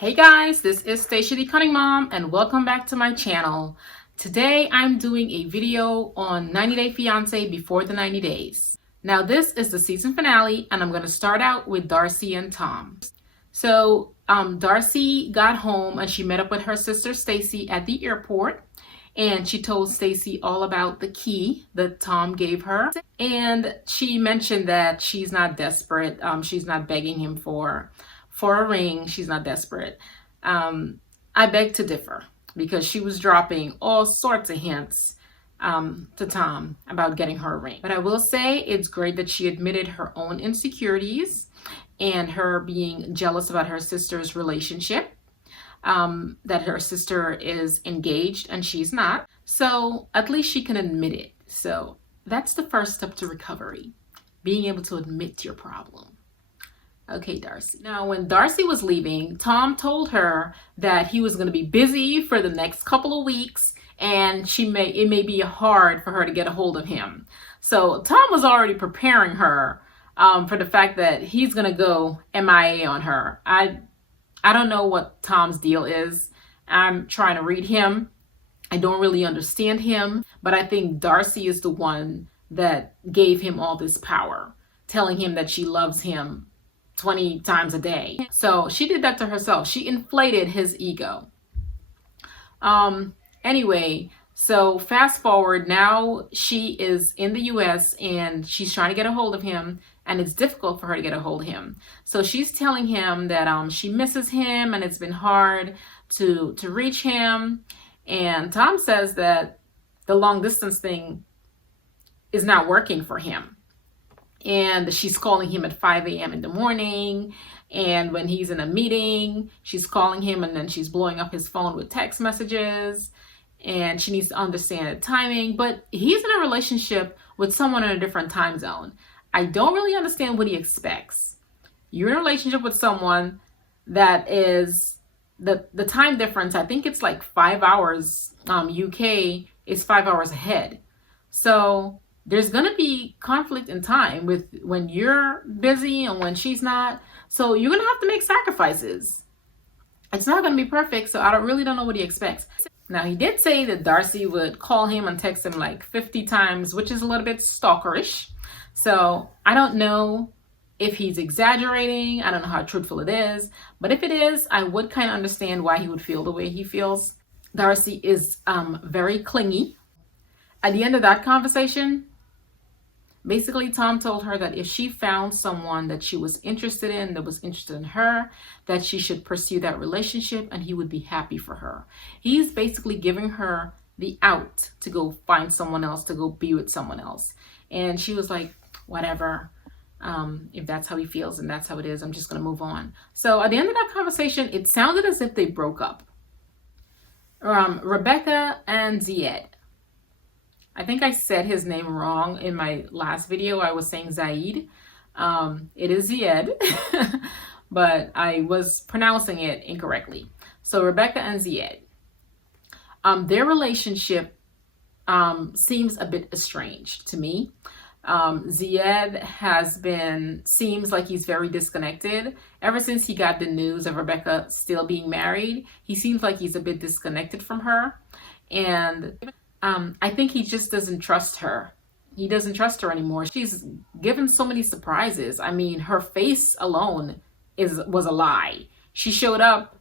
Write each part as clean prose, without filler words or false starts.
Hey guys, this is Stacia the Cunning Mom and welcome back to my channel. Today I'm doing a video on 90 Day Fiance before the 90 days. Now this is the season finale and I'm going to start out with Darcy and Tom. So Darcy got home and she met up with her sister Stacy at the airport, and she told Stacy all about the key that Tom gave her, and she mentioned that she's not desperate. She's not begging him for a ring. She's not desperate. I beg to differ because she was dropping all sorts of hints to Tom about getting her a ring. But I will say it's great that she admitted her own insecurities and her being jealous about her sister's relationship, that her sister is engaged and she's not. So at least she can admit it. So that's the first step to recovery, being able to admit your problem. Okay, Darcy. Now, when Darcy was leaving, Tom told her that he was going to be busy for the next couple of weeks and it may be hard for her to get a hold of him. So Tom was already preparing her for the fact that he's going to go MIA on her. I don't know what Tom's deal is. I'm trying to read him. I don't really understand him, but I think Darcy is the one that gave him all this power, telling him that she loves him 20 times a day. So she did that to herself. She inflated his ego. Anyway, so fast forward, now she is in the US and she's trying to get a hold of him, and it's difficult for her to get a hold of him. So she's telling him that she misses him and it's been hard to reach him. And Tom says that the long distance thing is not working for him. And she's calling him at 5 a.m. in the morning. And when he's in a meeting, she's calling him and then she's blowing up his phone with text messages. And she needs to understand the timing. But he's in a relationship with someone in a different time zone. I don't really understand what he expects. You're in a relationship with someone that is the time difference. I think it's like 5 hours. UK is 5 hours ahead. So there's going to be conflict in time with when you're busy and when she's not. So you're going to have to make sacrifices. It's not going to be perfect. So I really don't know what he expects. Now, he did say that Darcy would call him and text him like 50 times, which is a little bit stalkerish. So I don't know if he's exaggerating. I don't know how truthful it is. But if it is, I would kind of understand why he would feel the way he feels. Darcy is very clingy. At the end of that conversation, basically, Tom told her that if she found someone that she was interested in, that was interested in her, that she should pursue that relationship and he would be happy for her. He's basically giving her the out to go find someone else, to go be with someone else. And she was like, whatever, if that's how he feels and that's how it is, I'm just going to move on. So at the end of that conversation, it sounded as if they broke up. Rebecca and Zied. I think I said his name wrong in my last video. I was saying Zaid. It is Zied, but I was pronouncing it incorrectly. So Rebecca and Zied. Their relationship seems a bit estranged to me. Zied seems like he's very disconnected. Ever since he got the news of Rebecca still being married, he seems like he's a bit disconnected from her. And I think he just doesn't trust her. He doesn't trust her anymore. She's given so many surprises. I mean, her face alone was a lie. She showed up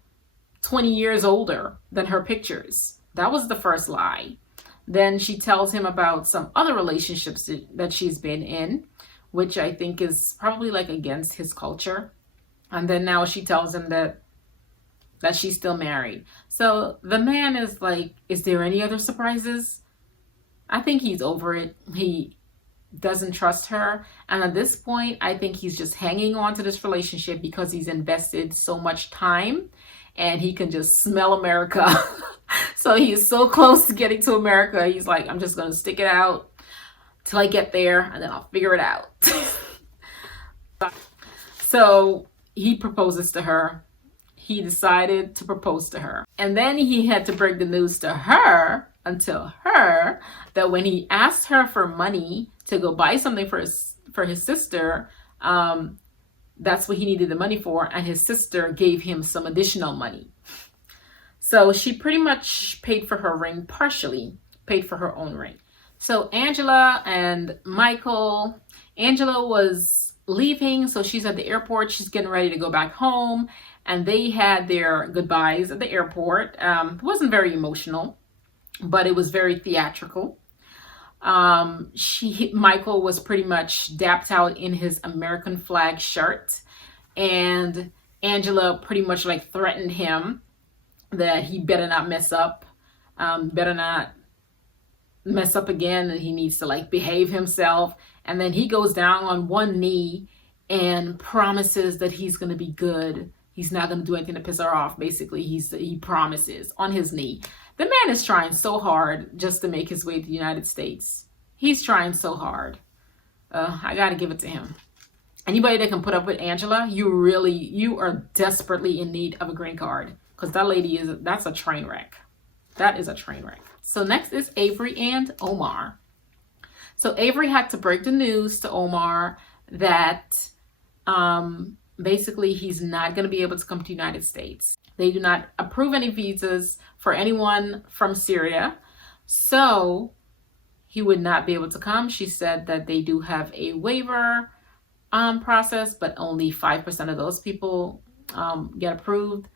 20 years older than her pictures. That was the first lie. Then she tells him about some other relationships that she's been in, which I think is probably like against his culture. And then now she tells him that she's still married. So the man is like, is there any other surprises? I think he's over it. He doesn't trust her. And at this point, I think he's just hanging on to this relationship because he's invested so much time and he can just smell America. So he is so close to getting to America. He's like, I'm just going to stick it out till I get there and then I'll figure it out. So he proposes to her. He decided to propose to her. And then he had to break the news to her and tell her that when he asked her for money to go buy something for his sister, that's what he needed the money for, and his sister gave him some additional money. So she pretty much paid for her ring, partially paid for her own ring. So Angela and Michael, Angela was leaving, so she's at the airport. She's getting ready to go back home, and they had their goodbyes at the airport. It wasn't very emotional, but it was very theatrical. Michael was pretty much dapped out in his American flag shirt, and Angela pretty much like threatened him that he better not mess up, better not mess up again, and he needs to like behave himself. And then he goes down on one knee and promises that he's going to be good. He's not going to do anything to piss her off. Basically, he promises on his knee. The man is trying so hard just to make his way to the United States. He's trying so hard. I got to give it to him. Anybody that can put up with Angela, you are desperately in need of a green card, because that lady that's a train wreck. That is a train wreck. So next is Avery and Omar. So Avery had to break the news to Omar that basically he's not going to be able to come to the United States. They do not approve any visas for anyone from Syria, so he would not be able to come. She said that they do have a waiver process, but only 5% of those people get approved.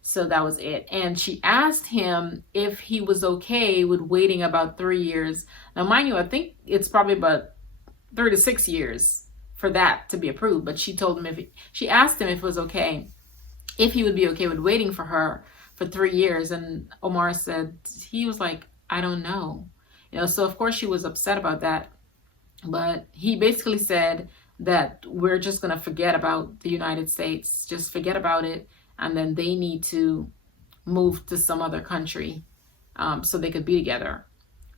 So that was it. And she asked him if he was okay with waiting about 3 years. Now, mind you, I think it's probably about 3 to 6 years for that to be approved. But she told him she asked him if it was okay, if he would be okay with waiting for her for 3 years. And Omar said, he was like, I don't know. So of course she was upset about that. But he basically said that we're just going to forget about the United States. Just forget about it. And then they need to move to some other country so they could be together.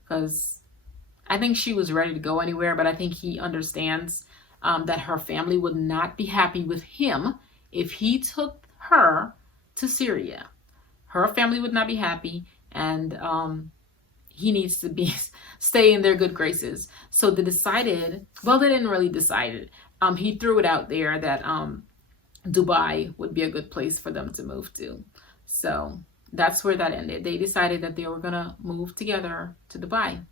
Because I think she was ready to go anywhere, but I think he understands that her family would not be happy with him if he took her to Syria. Her family would not be happy, and he needs to stay in their good graces. So they decided, well, they didn't really decide it. He threw it out there that Dubai would be a good place for them to move to. So that's where that ended. They decided that they were going to move together to Dubai.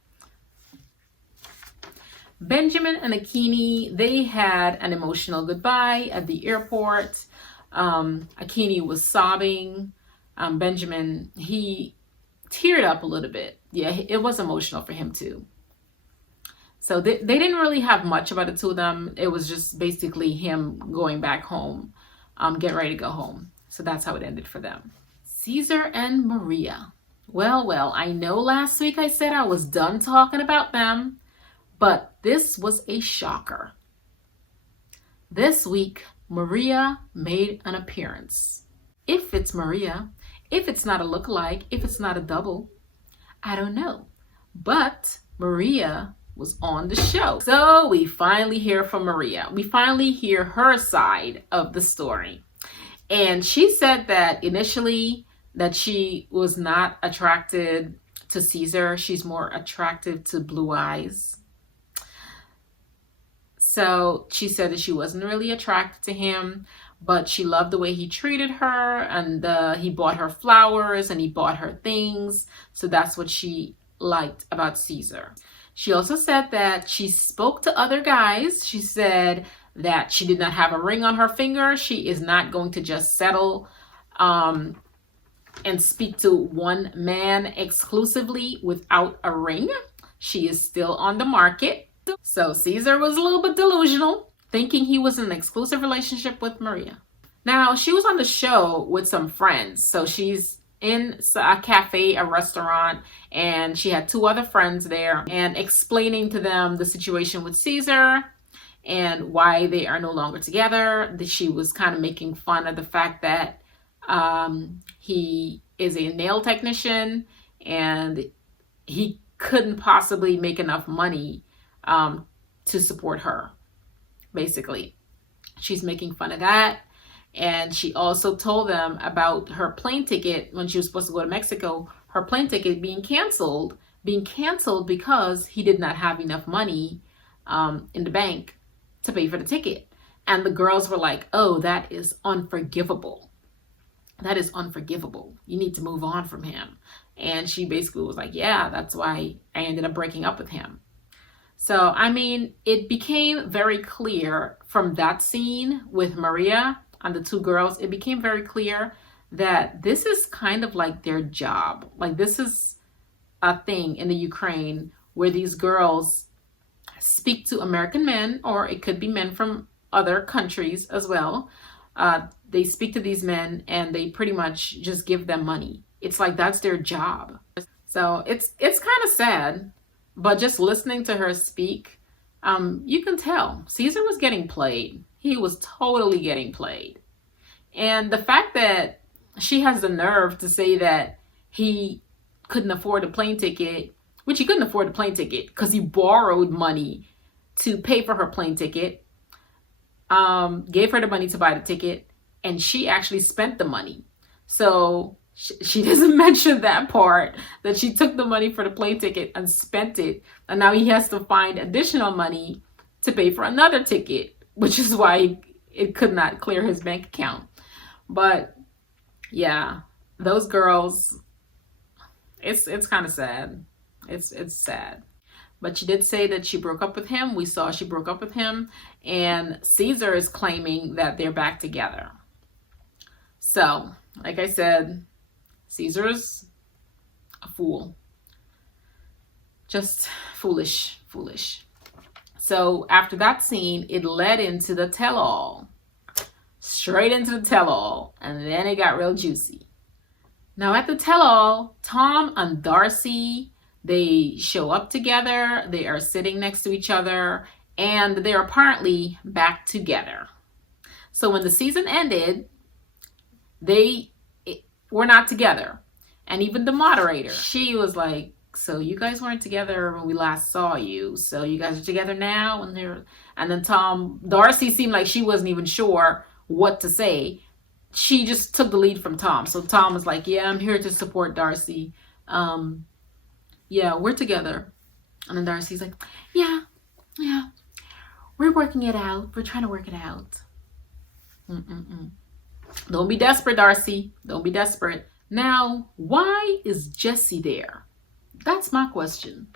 Benjamin and Akeem, they had an emotional goodbye at the airport. Akeem was sobbing. Benjamin, he teared up a little bit. Yeah, it was emotional for him too. So they didn't really have much about the two of them. It was just basically him going back home, getting ready to go home. So that's how it ended for them. Caesar and Maria. Well, I know last week I said I was done talking about them, but this was a shocker. This week, Maria made an appearance. If it's Maria, if it's not a lookalike, if it's not a double, I don't know. But Maria was on the show. So we finally hear from Maria. We finally hear her side of the story. And she said that initially that she was not attracted to Caesar. She's more attracted to blue eyes. So she said that she wasn't really attracted to him, but she loved the way he treated her, and he bought her flowers and he bought her things. So that's what she liked about Caesar. She also said that she spoke to other guys. She said that she did not have a ring on her finger. She is not going to just settle and speak to one man exclusively without a ring. She is still on the market. So Caesar was a little bit delusional, thinking he was in an exclusive relationship with Maria. Now, she was on the show with some friends. So she's in a cafe, a restaurant, and she had two other friends there and explaining to them the situation with Caesar and why they are no longer together. She was kind of making fun of the fact that he is a nail technician and he couldn't possibly make enough money to support her. Basically, she's making fun of that. And she also told them about her plane ticket when she was supposed to go to Mexico, her plane ticket being canceled because he did not have enough money in the bank to pay for the ticket. And the girls were like, oh, that is unforgivable. That is unforgivable. You need to move on from him. And she basically was like, yeah, that's why I ended up breaking up with him. So, I mean, it became very clear from that scene with Maria and the two girls, it became very clear that this is kind of like their job. Like, this is a thing in the Ukraine where these girls speak to American men, or it could be men from other countries as well. They speak to these men and they pretty much just give them money. It's like that's their job. So it's kind of sad, but just listening to her speak, you can tell Caesar was getting played. He was totally getting played. And the fact that she has the nerve to say that he couldn't afford a plane ticket, which he couldn't afford a plane ticket because he borrowed money to pay for her plane ticket, gave her the money to buy the ticket, and she actually spent the money. So she doesn't mention that part, that she took the money for the plane ticket and spent it, and now he has to find additional money to pay for another ticket, which is why it could not clear his bank account. But yeah, those girls, it's kind of sad. It's sad. But she did say that she broke up with him. We saw she broke up with him, and Caesar is claiming that they're back together. So, like I said, Caesar's a fool. Just foolish. So after that scene, it led into the tell-all. Straight into the tell-all. And then it got real juicy. Now at the tell-all, Tom and Darcy, they show up together. They are sitting next to each other. And they're apparently back together. So when the season ended, they were not together. And even the moderator, she was like, so you guys weren't together when we last saw you. So you guys are together now? And then Darcy seemed like she wasn't even sure what to say. She just took the lead from Tom. So Tom was like, yeah, I'm here to support Darcy. Yeah, we're together. And then Darcy's like, yeah, we're working it out. We're trying to work it out. Don't be desperate, Darcy. Don't be desperate. Now, why is Jessie there? That's my question.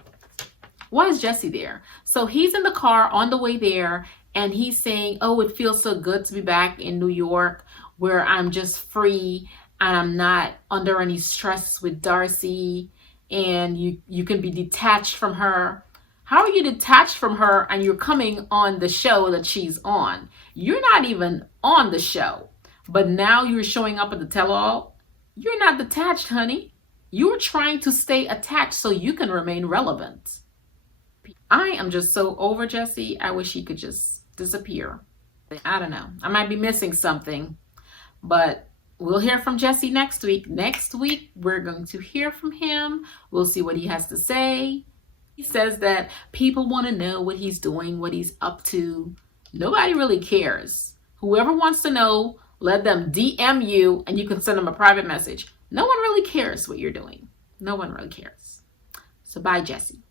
Why is Jessie there? So he's in the car on the way there, and he's saying, oh, it feels so good to be back in New York where I'm just free and I'm not under any stress with Darcy, and you can be detached from her. How are you detached from her and you're coming on the show that she's on? You're not even on the show, but now you're showing up at the tell-all. You're not detached, honey. You're trying to stay attached so you can remain relevant. I am just so over Jessie. I wish he could just disappear. I don't know. I might be missing something, but we'll hear from Jessie next week. Next week, we're going to hear from him. We'll see what he has to say. He says that people want to know what he's doing, what he's up to. Nobody really cares. Whoever wants to know, let them DM you and you can send them a private message. No one really cares what you're doing. No one really cares. So bye, Jessie.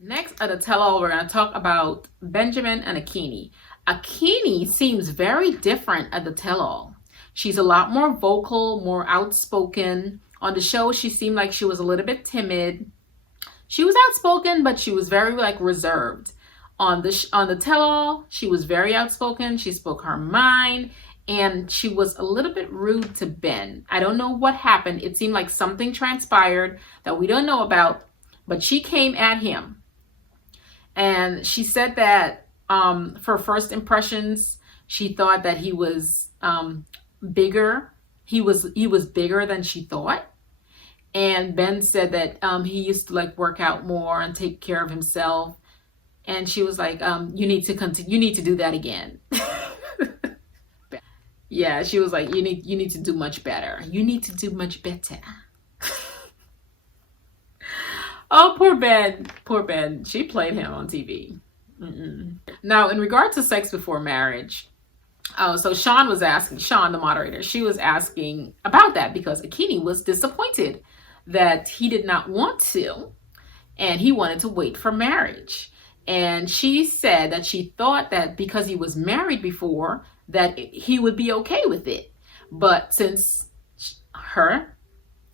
Next at the tell-all, we're going to talk about Benjamin and Akeem. Akeem seems very different at the tell-all. She's a lot more vocal, more outspoken. On the show, she seemed like she was a little bit timid. She was outspoken, but she was very reserved. On the tell-all, she was very outspoken. She spoke her mind, and she was a little bit rude to Ben. I don't know what happened. It seemed like something transpired that we don't know about, but she came at him. And she said that for first impressions, she thought that he was bigger. He was bigger than she thought. And Ben said that he used to work out more and take care of himself. And she was like, you need to continue. You need to do that again. Yeah, she was like, you need to do much better. You need to do much better. Oh, poor Ben. Poor Ben. She played him on TV. Now, in regard to sex before marriage, so Sean, the moderator, she was asking about that because Akeem was disappointed that he did not want to, and he wanted to wait for marriage. And she said that she thought that because he was married before, that he would be okay with it. But since her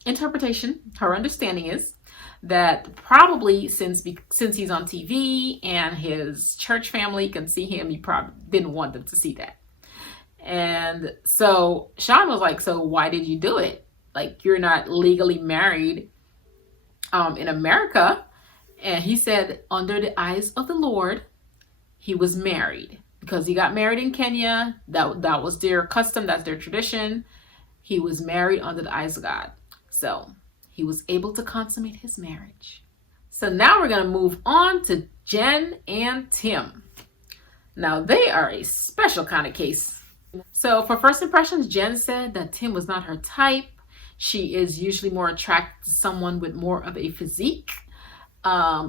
interpretation, her understanding is that probably since he's on TV and his church family can see him, he probably didn't want them to see that. And so Sean was like, so why did you do it? Like, you're not legally married in America. And he said, under the eyes of the Lord, he was married because he got married in Kenya. That was their custom. That's their tradition. He was married under the eyes of God. So he was able to consummate his marriage. So now we're going to move on to Jen and Tim. Now they are a special kind of case. So for first impressions, Jen said that Tim was not her type. She is usually more attracted to someone with more of a physique.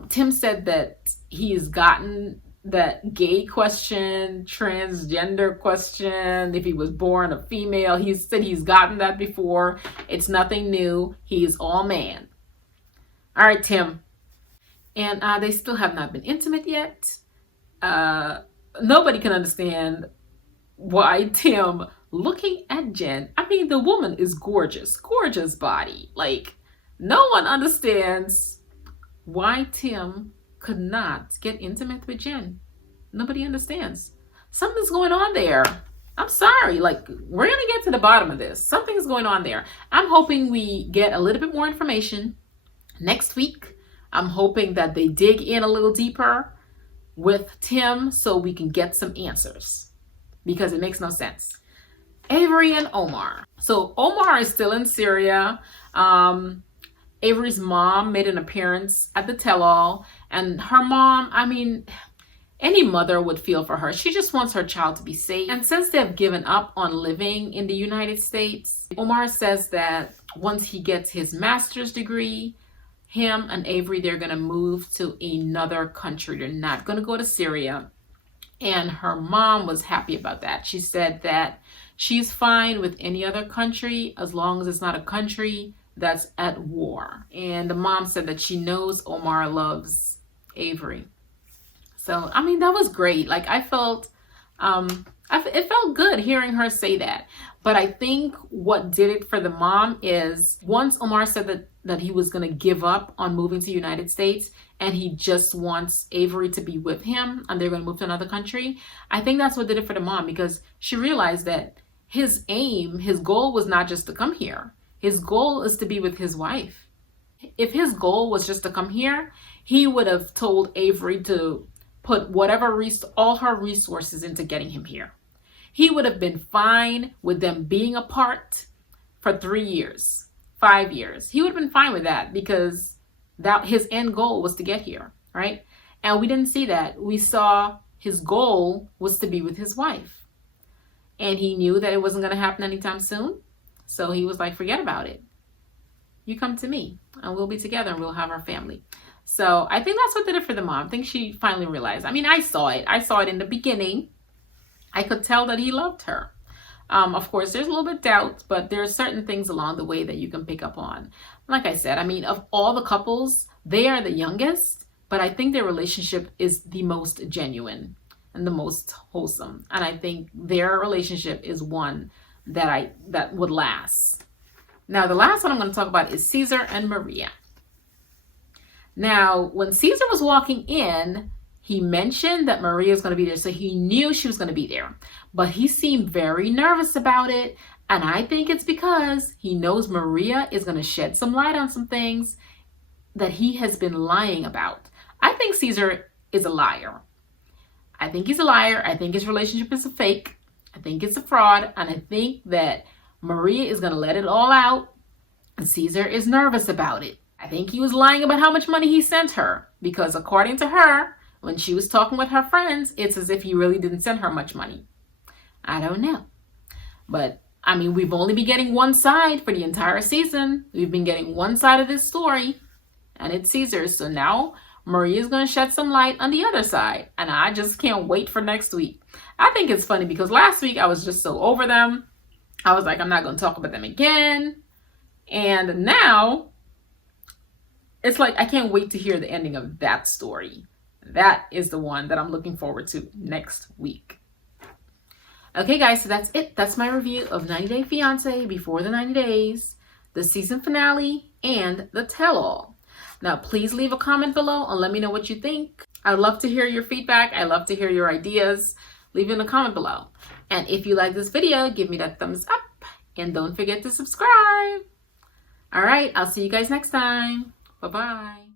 Tim said that he's gotten that gay question, transgender question, if he was born a female. He said he's gotten that before. It's nothing new. He's all man. All right, Tim. And they still have not been intimate yet. Nobody can understand why Tim, looking at Jen, I mean, the woman is gorgeous, gorgeous body. Like, no one understands why Tim could not get intimate with Jen. Nobody understands. Something's going on there. I'm sorry. Like, we're going to get to the bottom of this. Something's going on there. I'm hoping we get a little bit more information next week. I'm hoping that they dig in a little deeper with Tim so we can get some answers, because it makes no sense. Avery and Omar. So Omar is still in Syria. Avery's mom made an appearance at the tell-all, and her mom, I mean, any mother would feel for her. She just wants her child to be safe. And since they've given up on living in the United States, Omar says that once he gets his master's degree, him and Avery, they're going to move to another country. They're not going to go to Syria. And her mom was happy about that. She said that she's fine with any other country as long as it's not a country that's at war. And the mom said that she knows Omar loves Avery. So, I mean, that was great. Like, I felt, it felt good hearing her say that. But I think what did it for the mom is once Omar said that he was going to give up on moving to the United States and he just wants Avery to be with him and they're going to move to another country, I think that's what did it for the mom, because she realized that his aim, his goal was not just to come here. His goal is to be with his wife. If his goal was just to come here, he would have told Avery to put all her resources into getting him here. He would have been fine with them being apart for 3 years, 5 years. He would have been fine with that because that his end goal was to get here, right? And we didn't see that. We saw his goal was to be with his wife. And he knew that it wasn't going to happen anytime soon. So he was like, forget about it. You come to me and we'll be together and we'll have our family. So I think that's what did it for the mom. I think she finally realized. I mean, I saw it. I saw it in the beginning. I could tell that he loved her. Of course, there's a little bit of doubt, but there are certain things along the way that you can pick up on. Like I said, I mean, of all the couples, they are the youngest, but I think their relationship is the most genuine and the most wholesome. And I think their relationship is one that would last. Now, the last one I'm going to talk about is Caesar and Maria. Now, when Caesar was walking in, he mentioned that Maria is going to be there, so he knew she was going to be there. But he seemed very nervous about it, and I think it's because he knows Maria is going to shed some light on some things that he has been lying about. I think Caesar is a liar. I think he's a liar. I think his relationship is a fake. I think it's a fraud, and I think that Maria is going to let it all out, and Caesar is nervous about it. I think he was lying about how much money he sent her, because according to her, when she was talking with her friends, it's as if he really didn't send her much money. I don't know. But, I mean, we've only been getting one side for the entire season. We've been getting one side of this story, and it's Caesar's. So now Maria's going to shed some light on the other side, and I just can't wait for next week. I think it's funny because last week I was just so over them. I was like, I'm not going to talk about them again. And now it's like I can't wait to hear the ending of that story. That is the one that I'm looking forward to next week. Okay, guys, so that's it. That's my review of 90 Day Fiance, Before the 90 Days, the season finale, and the tell-all. Now, please leave a comment below and let me know what you think. I'd love to hear your feedback. I love to hear your ideas. Leave it in a comment below. And if you like this video, give me that thumbs up. And don't forget to subscribe. All right, I'll see you guys next time. Bye-bye.